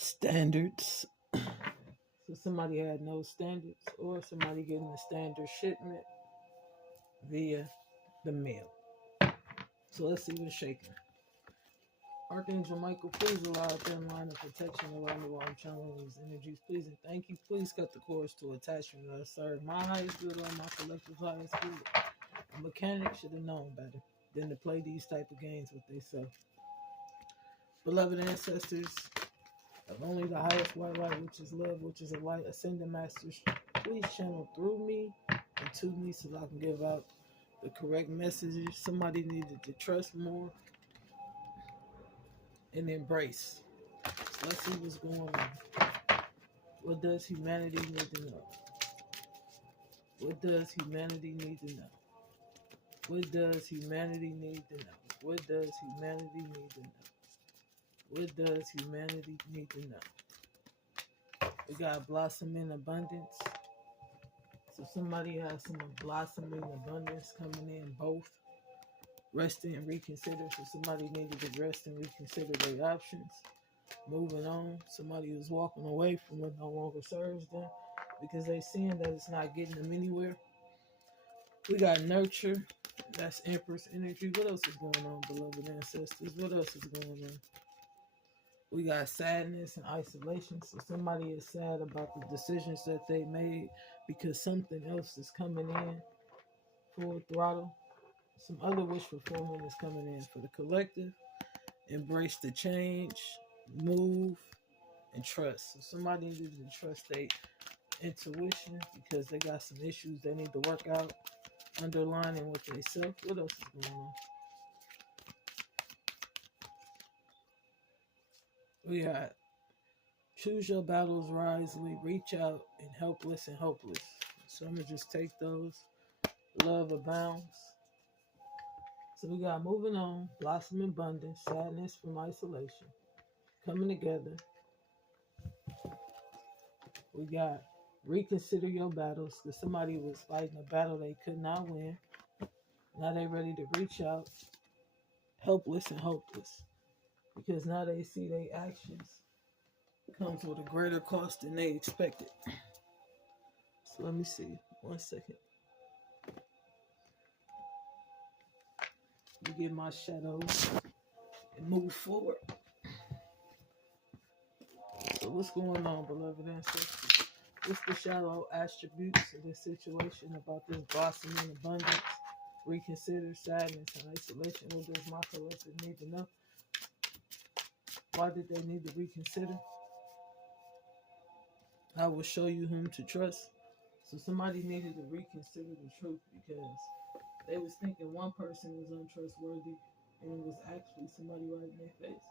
standards. So somebody had no standards, or somebody getting a standard shipment via the mail. So let's see what's shaking. Archangel Michael, please allow a thin line of protection around me while I'm channeling these energies. Please and thank you. Please cut the cords to attachment that serve my highest good or my collective highest good. A mechanic should have known better than to play these type of games with themselves. Beloved ancestors of only the highest white light, which is love, which is a light, ascending masters, please channel through me and to me so that I can give out the correct messages. Somebody needed to trust more and embrace. So let's see what's going on. What does humanity need to know? What does humanity need to know? What does humanity need to know? What does humanity need to know? What does humanity need to know? We got blossom in abundance. So somebody has some blossoming abundance coming in, both resting and reconsider. So somebody needed to rest and reconsider their options. Moving on. Somebody was walking away from what no longer serves them because they seeing that it's not getting them anywhere. We got nurture. That's Empress energy. What else is going on, beloved ancestors? What else is going on? We got sadness and isolation. So somebody is sad about the decisions that they made because something else is coming in full throttle. Some other wish fulfillment is coming in for the collective. Embrace the change, move, and trust. So somebody needs to trust their intuition because they got some issues they need to work out underlining what they self. What else is going on? We got choose your battles wisely, reach out, and helpless and hopeless. So I'm gonna just take those. Love abounds. So we got moving on, blossom abundance, sadness from isolation, coming together. We got reconsider your battles because somebody was fighting a battle they could not win. Now they ready to reach out, helpless and hopeless, because now they see their actions comes with a greater cost than they expected. So let me see. 1 second. Let me get my shadows and move forward. So what's going on, beloved ancestors? What's the shadow attributes of this situation about this blossoming abundance? Reconsider sadness and isolation. What does my collective need to know? Why did they need to reconsider? I will show you whom to trust. So somebody needed to reconsider the truth because they was thinking one person was untrustworthy and it was actually somebody right in their face.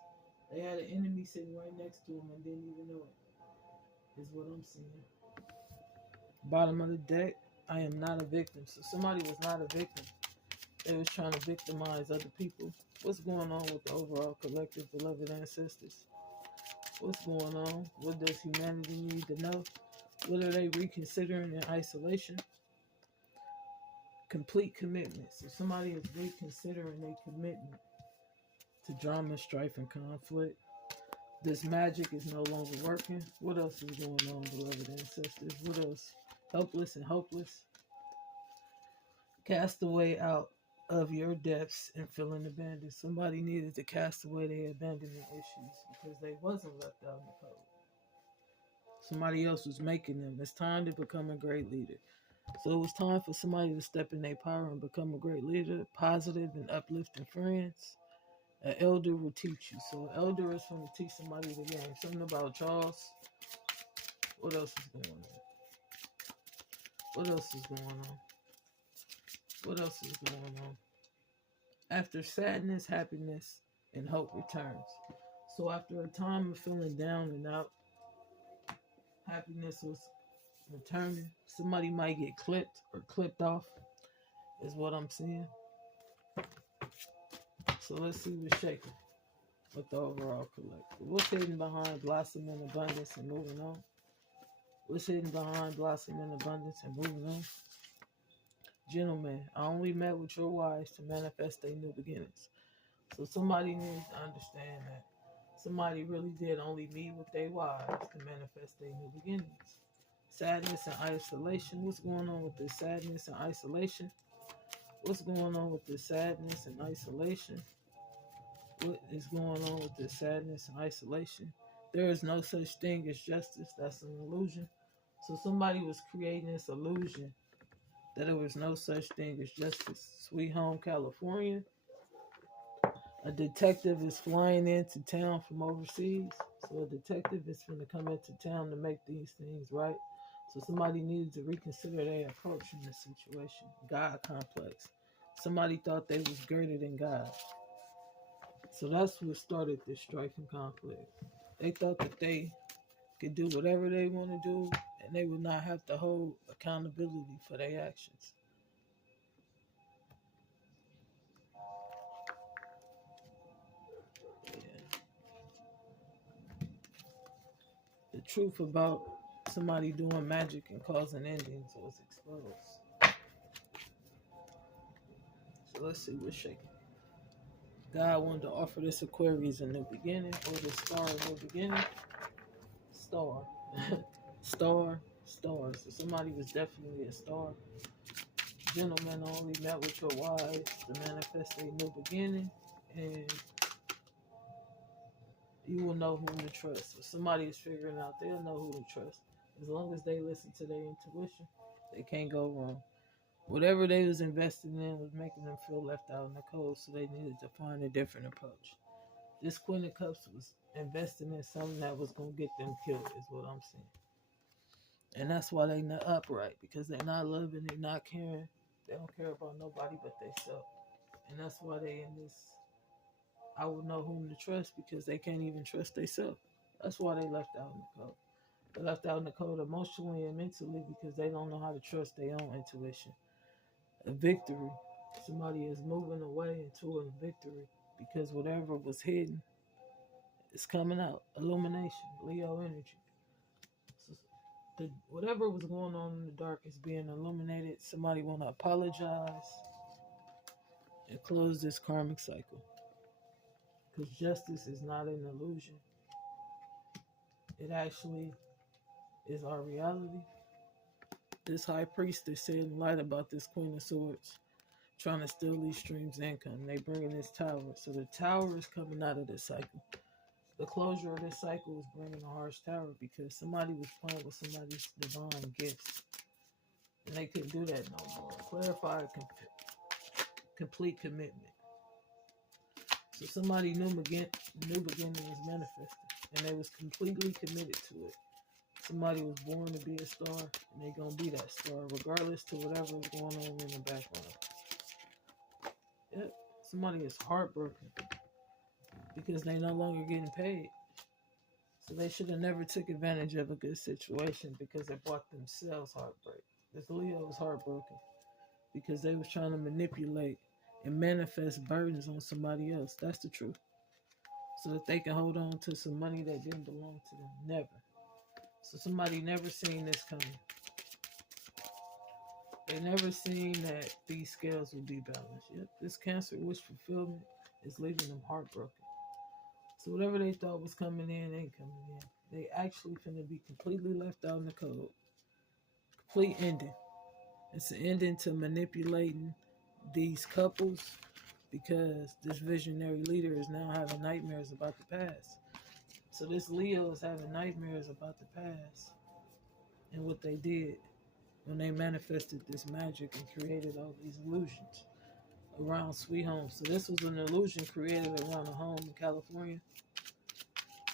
They had an enemy sitting right next to them and didn't even know it, is what I'm seeing. Bottom of the deck, I am not a victim. So somebody was not a victim. They was trying to victimize other people. What's going on with the overall collective, beloved ancestors? What's going on? What does humanity need to know? What are they reconsidering in isolation? Complete commitment. So somebody is reconsidering their commitment to drama, strife, and conflict. This magic is no longer working. What else is going on, beloved ancestors? What else? Helpless and hopeless. Cast away out of your depths and feeling abandoned. Somebody needed to cast away their abandonment issues because they wasn't left out in the cold. Somebody else was making them. It's time to become a great leader. So it was time for somebody to step in their power and become a great leader, positive and uplifting friends. An elder will teach you. So an elder is going to teach somebody the game. Something about Charles. What else is going on? What else is going on? What else is going on? After sadness, happiness, and hope returns. So after a time of feeling down and out, happiness was returning. Somebody might get clipped or clipped off, is what I'm seeing. So let's see what's shaking with the overall collective. What's hidden behind blossom and abundance and moving on? What's hidden behind blossom and abundance and moving on? Gentlemen, I only met with your wives to manifest their new beginnings. So somebody needs to understand that Somebody really did only meet with their wives to manifest their new beginnings. Sadness and isolation. What's going on with this sadness and isolation? What's going on with this sadness and isolation? What is going on with this sadness and isolation? There is no such thing as justice. That's an illusion. So somebody was creating this illusion that there was no such thing as justice. Sweet home California. A detective is flying into town from overseas. So a detective is going to come into town to make these things right. So somebody needed to reconsider their approach in this situation. God complex. Somebody thought they was greater than God. So that's what started this striking conflict. They thought that they could do whatever they want to do and they would not have to hold accountability for their actions. Yeah. The truth about somebody doing magic and causing endings was exposed. So let's see what's shaking. God wanted to offer this Aquarius a new beginning, or the star a new beginning. Star. Star. So somebody was definitely a star. Gentlemen only met with your wives to manifest a new beginning, and you will know whom to trust. If somebody is figuring out, they'll know who to trust. As long as they listen to their intuition, they can't go wrong. Whatever they was investing in was making them feel left out in the cold, so they needed to find a different approach. This Queen of Cups was investing in something that was going to get them killed, is what I'm saying. And that's why they not upright, because they're not loving, they're not caring. They don't care about nobody but themselves. And that's why they in this, I would know whom to trust, because they can't even trust themselves. That's why they left out in the cold. They left out in the cold emotionally and mentally because they don't know how to trust their own intuition. A victory. Somebody is moving away into a victory because whatever was hidden is coming out. Illumination, Leo energy. So whatever was going on in the dark is being illuminated. Somebody want to apologize and close this karmic cycle, because justice is not an illusion. It actually is our reality. This high priest is shedding light about this Queen of Swords, trying to steal these streams of income. They bringing this tower. So the tower is coming out of this cycle. The closure of this cycle is bringing a harsh tower because somebody was playing with somebody's divine gifts. And they couldn't do that no more. Clarified complete commitment. So somebody new beginning was manifested. And they was completely committed to it. Somebody was born to be a star, and they gonna be that star, regardless to whatever is going on in the background. Yep. Somebody is heartbroken because they no longer getting paid. So they should have never took advantage of a good situation because it brought themselves heartbreak. This Leo was heartbroken because they was trying to manipulate and manifest burdens on somebody else. That's the truth. So that they can hold on to some money that didn't belong to them. Never. So somebody never seen this coming. They never seen that these scales would be balanced. Yep, this Cancer wish fulfillment is leaving them heartbroken. So whatever they thought was coming in ain't coming in. They actually finna be completely left out in the cold. Complete ending. It's an ending to manipulating these couples because this visionary leader is now having nightmares about the past. So this Leo is having nightmares about the past and what they did when they manifested this magic and created all these illusions around Sweet Home. So this was an illusion created around a home in California.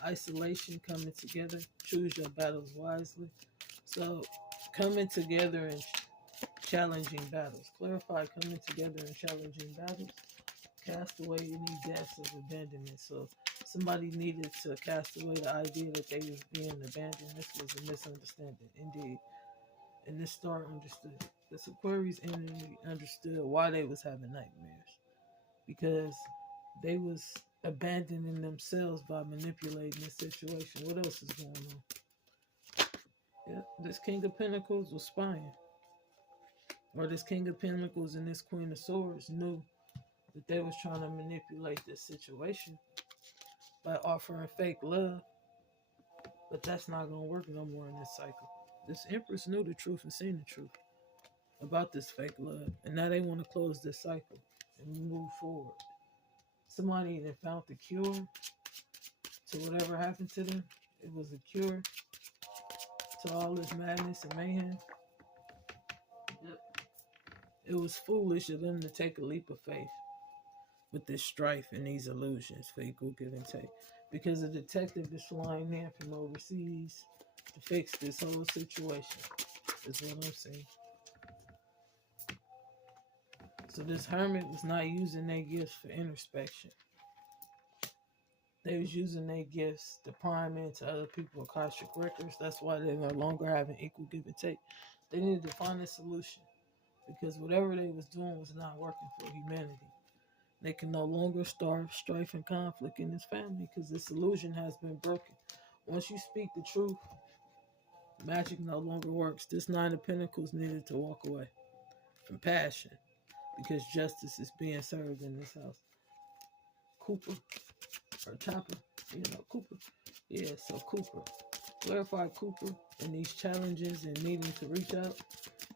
Isolation, coming together, choose your battles wisely. So coming together and challenging battles. Clarify coming together and challenging battles. Cast away any debts of abandonment. So somebody needed to cast away the idea that they was being abandoned. This was a misunderstanding, indeed. And this star understood it. This Aquarius energy understood why they was having nightmares. Because they was abandoning themselves by manipulating the situation. What else is going on? Yeah, this King of Pentacles was spying. Or this King of Pentacles and this Queen of Swords knew that they was trying to manipulate this situation by offering fake love. But that's not gonna work no more in this cycle. This Empress knew the truth and seen the truth about this fake love, and now they want to close this cycle and move forward. Somebody even found the cure to whatever happened to them. It was a cure to all this madness and mayhem. Yep. It was foolish of them to take a leap of faith with this strife and these illusions for equal give and take. Because a detective is flying in from overseas to fix this whole situation. Is what I'm saying. So this hermit was not using their gifts for introspection. They was using their gifts to prime into other people's Akashic records. That's why they're no longer having equal give and take. They needed to find a solution because whatever they was doing was not working for humanity. They can no longer starve strife and conflict in this family because this illusion has been broken. Once you speak the truth, magic no longer works. This Nine of Pentacles needed to walk away from passion because justice is being served in this house. Cooper or Chopper, Cooper. Yeah, so Cooper. Clarify Cooper and these challenges and needing to reach out.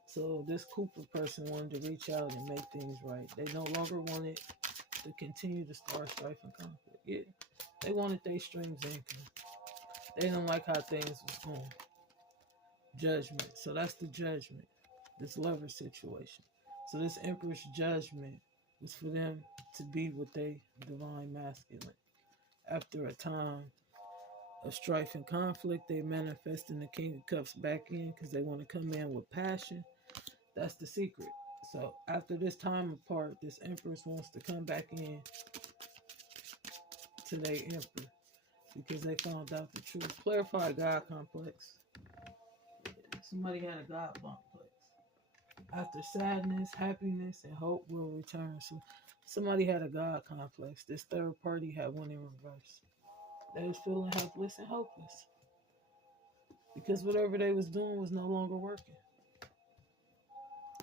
So this Cooper person wanted to reach out and make things right. They no longer wanted to continue to start strife and conflict. Yeah, they wanted their streams of income. They didn't like how things was going. Judgment. So that's the judgment. This lover situation. So this Empress judgment was for them to be with their divine masculine. After a time of strife and conflict, they manifesting the King of Cups back in because they want to come in with passion. That's the secret. So after this time apart, this Empress wants to come back in to their Emperor because they found out the truth. Clarify God complex. Somebody had a God complex. After sadness, happiness, and hope will return. So somebody had a God complex. This third party had one in reverse. They was feeling helpless and hopeless because whatever they was doing was no longer working.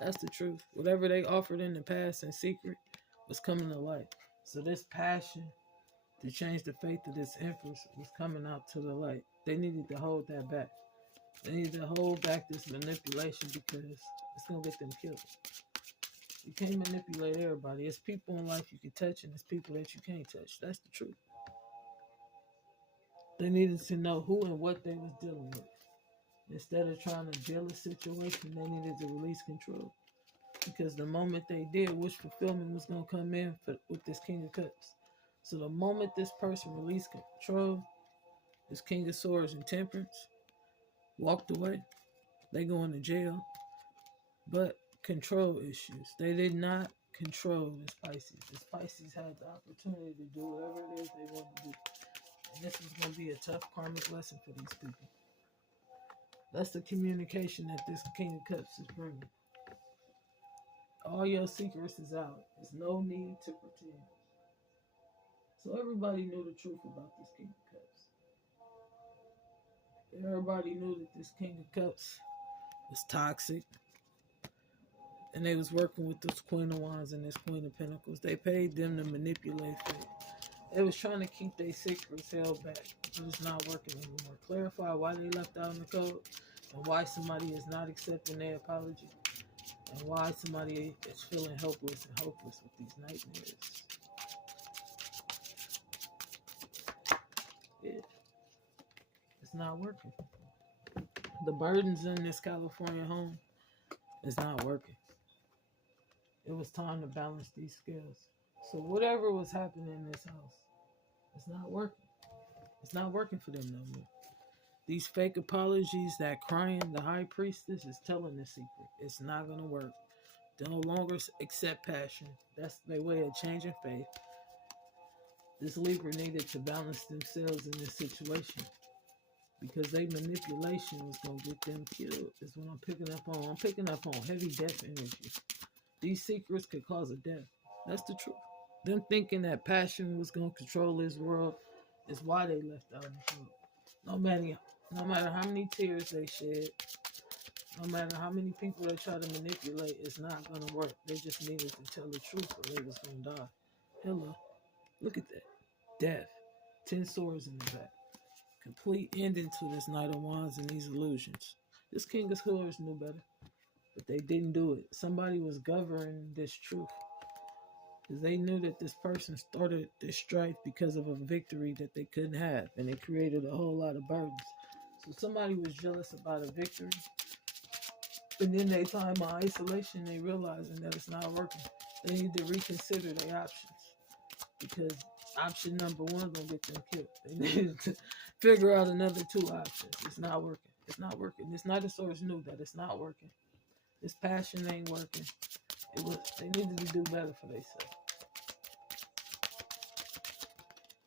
That's the truth. Whatever they offered in the past in secret was coming to light. So this passion to change the fate of this Empress was coming out to the light. They needed to hold that back. They needed to hold back this manipulation because it's going to get them killed. You can't manipulate everybody. There's people in life you can touch and there's people that you can't touch. That's the truth. They needed to know who and what they was dealing with. Instead of trying to deal a situation, they needed to release control. Because the moment they did, wish fulfillment was going to come in with this King of Cups. So the moment this person released control, this King of Swords and Temperance, walked away, they going to jail. But control issues. They did not control this Pisces. This Pisces had the opportunity to do whatever it is they wanted to do. And this was going to be a tough karmic lesson for these people. That's the communication that this King of Cups is bringing. All your secrets is out. There's no need to pretend. So everybody knew the truth about this King of Cups. Everybody knew that this King of Cups was toxic. And they was working with this Queen of Wands and this Queen of Pentacles. They paid them to manipulate fate. They was trying to keep their secrets held back. But it's not working anymore. Clarify why they left out in the code. And why somebody is not accepting their apology. And why somebody is feeling helpless and hopeless with these nightmares. Yeah. It's not working. The burdens in this California home is not working. It was time to balance these scales. So whatever was happening in this house, it's not working. It's not working for them no more. These fake apologies, that crying, the high priestess is telling the secret. It's not going to work. They no longer accept passion. That's their way of changing faith. This Libra needed to balance themselves in this situation because their manipulation was going to get them killed. Is what I'm picking up on. I'm picking up on heavy death energy. These secrets could cause a death. That's the truth. Them thinking that passion was going to control this world is why they left out in the field. No matter how many tears they shed, no matter how many people they try to manipulate, it's not going to work. They just needed to tell the truth or they was going to die. Hello. Look at that. Death. 10 swords in the back. Complete ending to this Knight of Wands and these illusions. This King of Swords knew better, but they didn't do it. Somebody was governing this truth, because they knew that this person started this strife because of a victory that they couldn't have, and it created a whole lot of burdens. So somebody was jealous about a victory, and then they time of isolation, they realizing that it's not working. They need to reconsider their options, because option number one gonna get them killed. They need to figure out another two options. It's not working. It's not working. This Knight of Swords knew that it's not working. This passion ain't working. They needed to do better for themselves.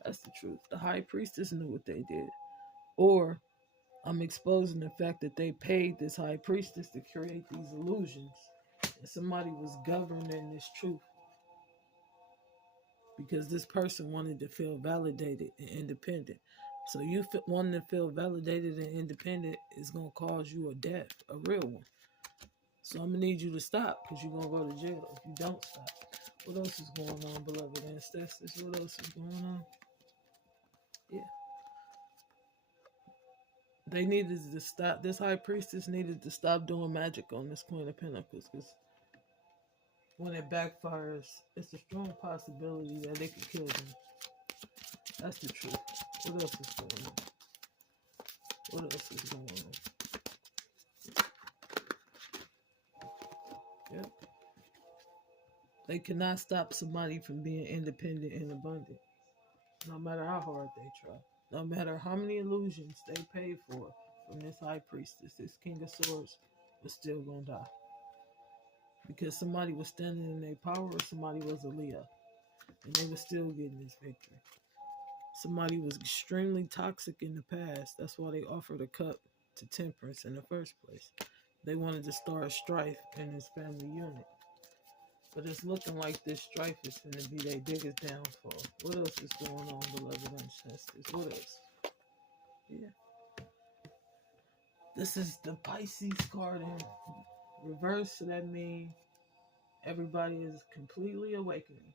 That's the truth. The High Priestess knew what they did. Or I'm exposing the fact that they paid this High Priestess to create these illusions. And somebody was governing this truth, because this person wanted to feel validated and independent. So you wanting to feel validated and independent is going to cause you a death, a real one. So I'm going to need you to stop, because you're going to go to jail if you don't stop. What else is going on, beloved ancestors? What else is going on? Yeah. They needed to stop. This High Priestess needed to stop doing magic on this Queen of Pentacles, because when it backfires, it's a strong possibility that it could kill them. That's the truth. What else is going on? What else is going on? Yep. They cannot stop somebody from being independent and abundant, no matter how hard they try. No matter how many illusions they pay for from this High Priestess, this King of Swords was still going to die. Because somebody was standing in their power, or somebody was a Leo, and they were still getting this victory. Somebody was extremely toxic in the past. That's why they offered a cup to Temperance in the first place. They wanted to start strife in this family unit. But it's looking like this strife is going to be their biggest downfall. What else is going on, beloved ancestors? What else? Yeah. This is the Pisces card in reverse, so that means everybody is completely awakening.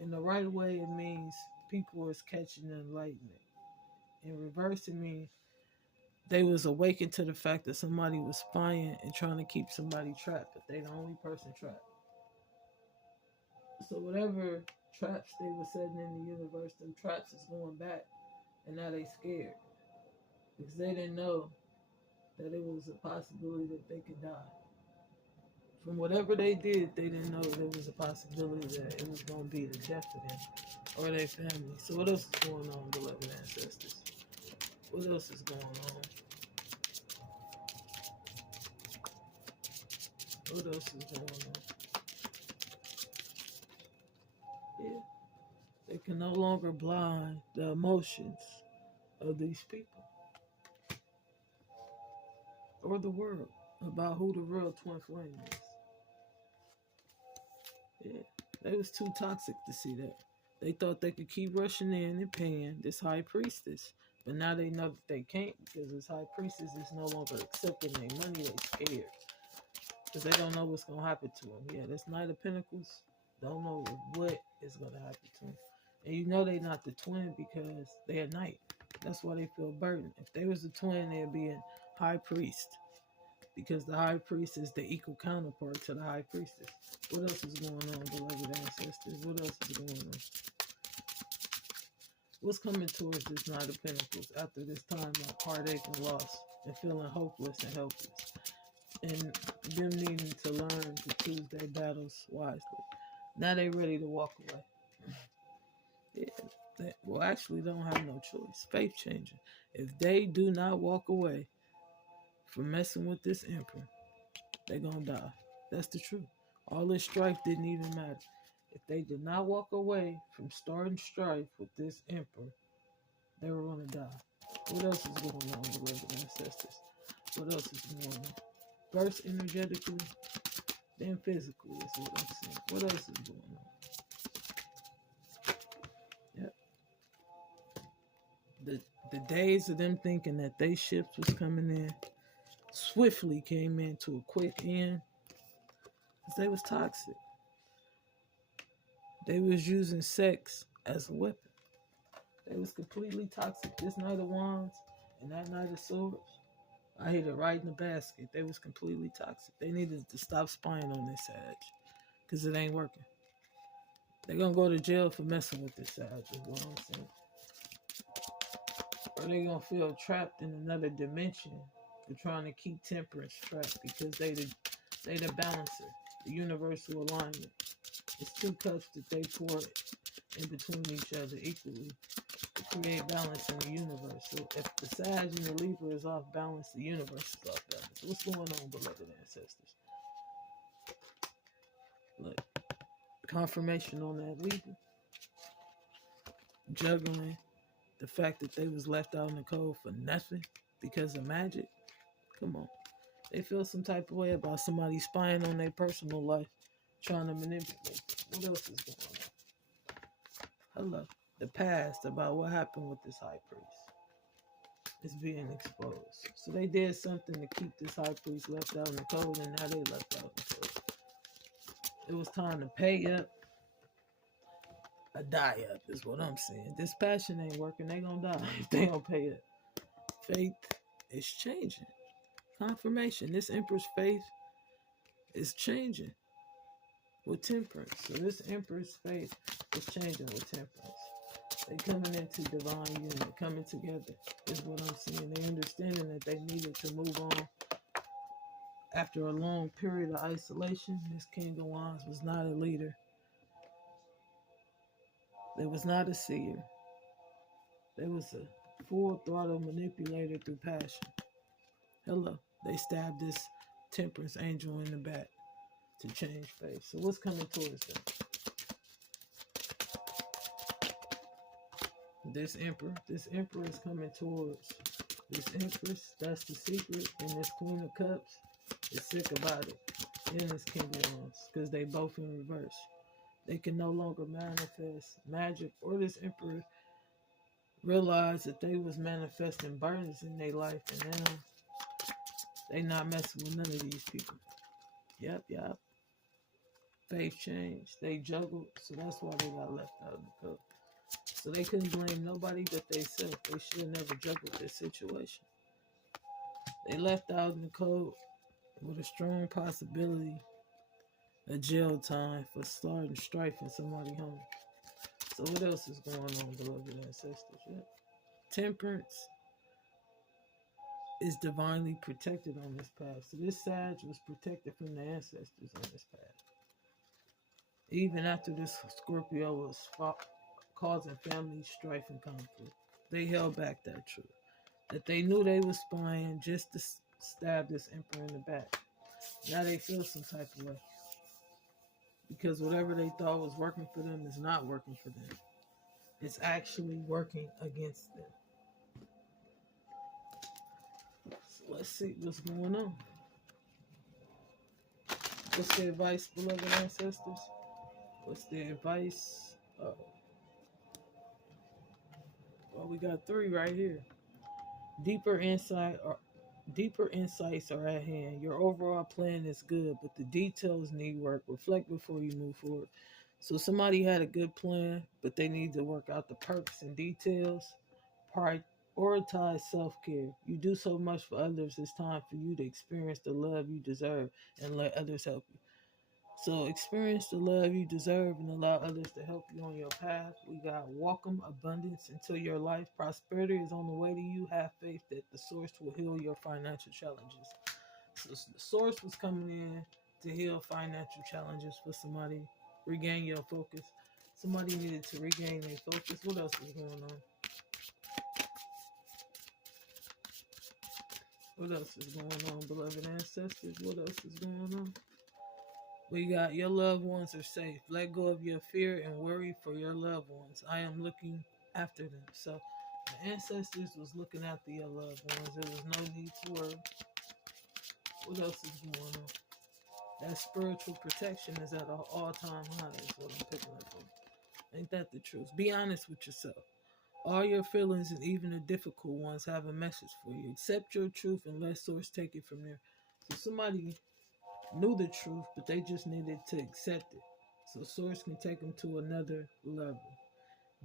In the right way, it means people is catching enlightenment. In reverse, it means they was awakened to the fact that somebody was spying and trying to keep somebody trapped, but they the only person trapped. So whatever traps they were setting in the universe, them traps is going back, and now they scared, because they didn't know that it was a possibility that they could die. From whatever they did, they didn't know there was a possibility that it was going to be the death of them or their family. So what else is going on, beloved ancestors? What else is going on? What else is going on? Yeah. They can no longer blind the emotions of these people or the world about who the real twin flame is. Yeah. They was too toxic to see that. They thought they could keep rushing in and paying this High Priestess. But now they know that they can't, because this High Priestess is no longer accepting their money. They scared, because they don't know what's going to happen to them. Yeah, this Knight of Pentacles don't know what is going to happen to them. And you know they not the twin because they're a knight. That's why they feel burdened. If they was a twin, they'd be a High Priest, because the High Priest is the equal counterpart to the High Priestess. What else is going on, beloved ancestors? What else is going on? What's coming towards this Knight of Pentacles after this time of heartache and loss and feeling hopeless and helpless, and them needing to learn to choose their battles wisely? Now they ready to walk away. Yeah, they, well, actually don't have no choice. Faith changing. If they do not walk away from messing with this Emperor, they're going to die. That's the truth. All this strife didn't even matter. If they did not walk away from starting strife with this Emperor, they were going to die. What else is going on, beloved ancestors? What else is going on? First energetically, then physically is what I'm saying. What else is going on? Yep. The days of them thinking that they ships was coming in swiftly came into a quick end, because they was toxic. They was using sex as a weapon. They was completely toxic. This Knight of Wands and that Knight of Swords, I hit it right in the basket. They was completely toxic. They needed to stop spying on this Sag, because it ain't working. They're going to go to jail for messing with this Sag, is what I'm saying. Or they're going to feel trapped in another dimension for trying to keep Temperance trapped, because they the balancer, the universal alignment. It's two cups that they pour in between each other equally to create balance in the universe. So if the Sag and the Libra is off balance, the universe is off balance. What's going on, beloved ancestors? Look, confirmation on that Libra. Juggling the fact that they was left out in the cold for nothing because of magic. Come on. They feel some type of way about somebody spying on their personal life, trying to manipulate. What else is going on? Hello. The past about what happened with this high priest is being exposed. So they did something to keep this high priest left out in the cold, and now they left out in the cold. It was time to pay up or die up, is what I'm saying. This passion ain't working. They gonna die if they don't pay up. Faith is changing. Confirmation. This Empress faith is changing with Temperance. So this Empress faith is changing with Temperance. They coming into divine union, coming together is what I'm seeing. They understanding that they needed to move on after a long period of isolation. This King of Wands was not a leader. They was not a seer. They was a full throttle manipulator through passion. Hello. They stabbed this Temperance angel in the back to change faith. So what's coming towards them? This Emperor is coming towards this Empress. That's the secret. And this Queen of Cups is sick about it. And this King of Wands, because they both in reverse. They can no longer manifest magic, or this Emperor realized that they was manifesting burdens in their life, and now they not messing with none of these people. Yep. Faith changed. They juggled, so that's why they got left out of the cup. So they couldn't blame nobody but themselves. They should have never juggled this situation. They left out in the cold with a strong possibility of jail time for starting strife in somebody's home. So what else is going on, beloved ancestors? Yeah. Temperance is divinely protected on this path. So this Sag was protected from the ancestors on this path. Even after this Scorpio was causing family strife and conflict, they held back that truth. That they knew they was spying just to stab this Emperor in the back. Now they feel some type of way. Because whatever they thought was working for them is not working for them. It's actually working against them. So let's see what's going on. What's the advice, beloved ancestors? What's the advice? Well, we got 3 right here. Deeper insights are at hand. Your overall plan is good, but the details need work. Reflect before you move forward. So somebody had a good plan, but they need to work out the perks and details. Prioritize self-care. You do so much for others. It's time for you to experience the love you deserve and let others help you. So experience the love you deserve and allow others to help you on your path. We got welcome abundance into your life. Prosperity is on the way to you. Have faith that the source will heal your financial challenges. So the source was coming in to heal financial challenges for somebody. Regain your focus. Somebody needed to regain their focus. What else is going on? What else is going on, beloved ancestors? What else is going on? We got your loved ones are safe. Let go of your fear and worry for your loved ones. I am looking after them. So the ancestors was looking after your loved ones. There was no need to worry. What else is going on? That spiritual protection is at an all-time high is what I'm picking up on. Ain't that the truth? Be honest with yourself. All your feelings and even the difficult ones have a message for you. Accept your truth and let source take it from there. So somebody knew the truth, but they just needed to accept it. So source can take them to another level.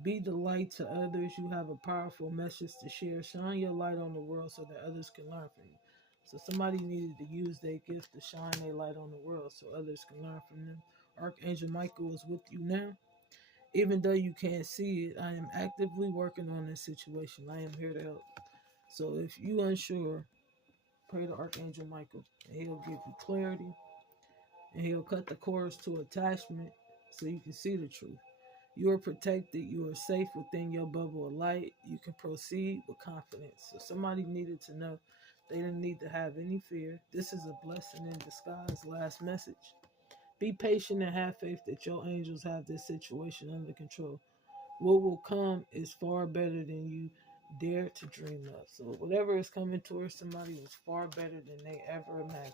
Be the light to others. You have a powerful message to share. Shine your light on the world so that others can learn from you. So somebody needed to use their gift to shine their light on the world so others can learn from them. Archangel Michael is with you now. Even though you can't see it, I am actively working on this situation. I am here to help. So if you unsure, pray to Archangel Michael, and he'll give you clarity, and he'll cut the cords to attachment so you can see the truth. You are protected. You are safe within your bubble of light. You can proceed with confidence. So somebody needed to know they didn't need to have any fear. This is a blessing in disguise. Last message. Be patient and have faith that your angels have this situation under control. What will come is far better than you dare to dream of. So whatever is coming towards somebody was far better than they ever imagined.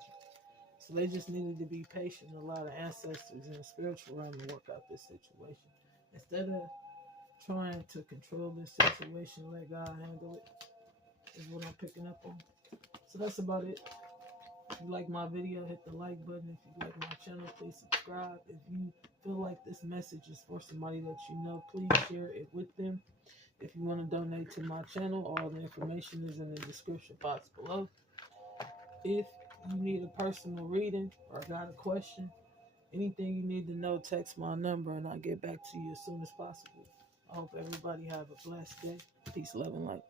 So they just needed to be patient and allow the ancestors in the spiritual realm to work out this situation. Instead of trying to control this situation, let God handle it, is what I'm picking up on. So that's about it. If you like my video, hit the like button. If you like my channel, please subscribe. If you feel like this message is for somebody that you know, please share it with them. If you want to donate to my channel, all the information is in the description box below. If you need a personal reading or got a question, anything you need to know, text my number and I'll get back to you as soon as possible. I hope everybody have a blessed day. Peace, love, and light.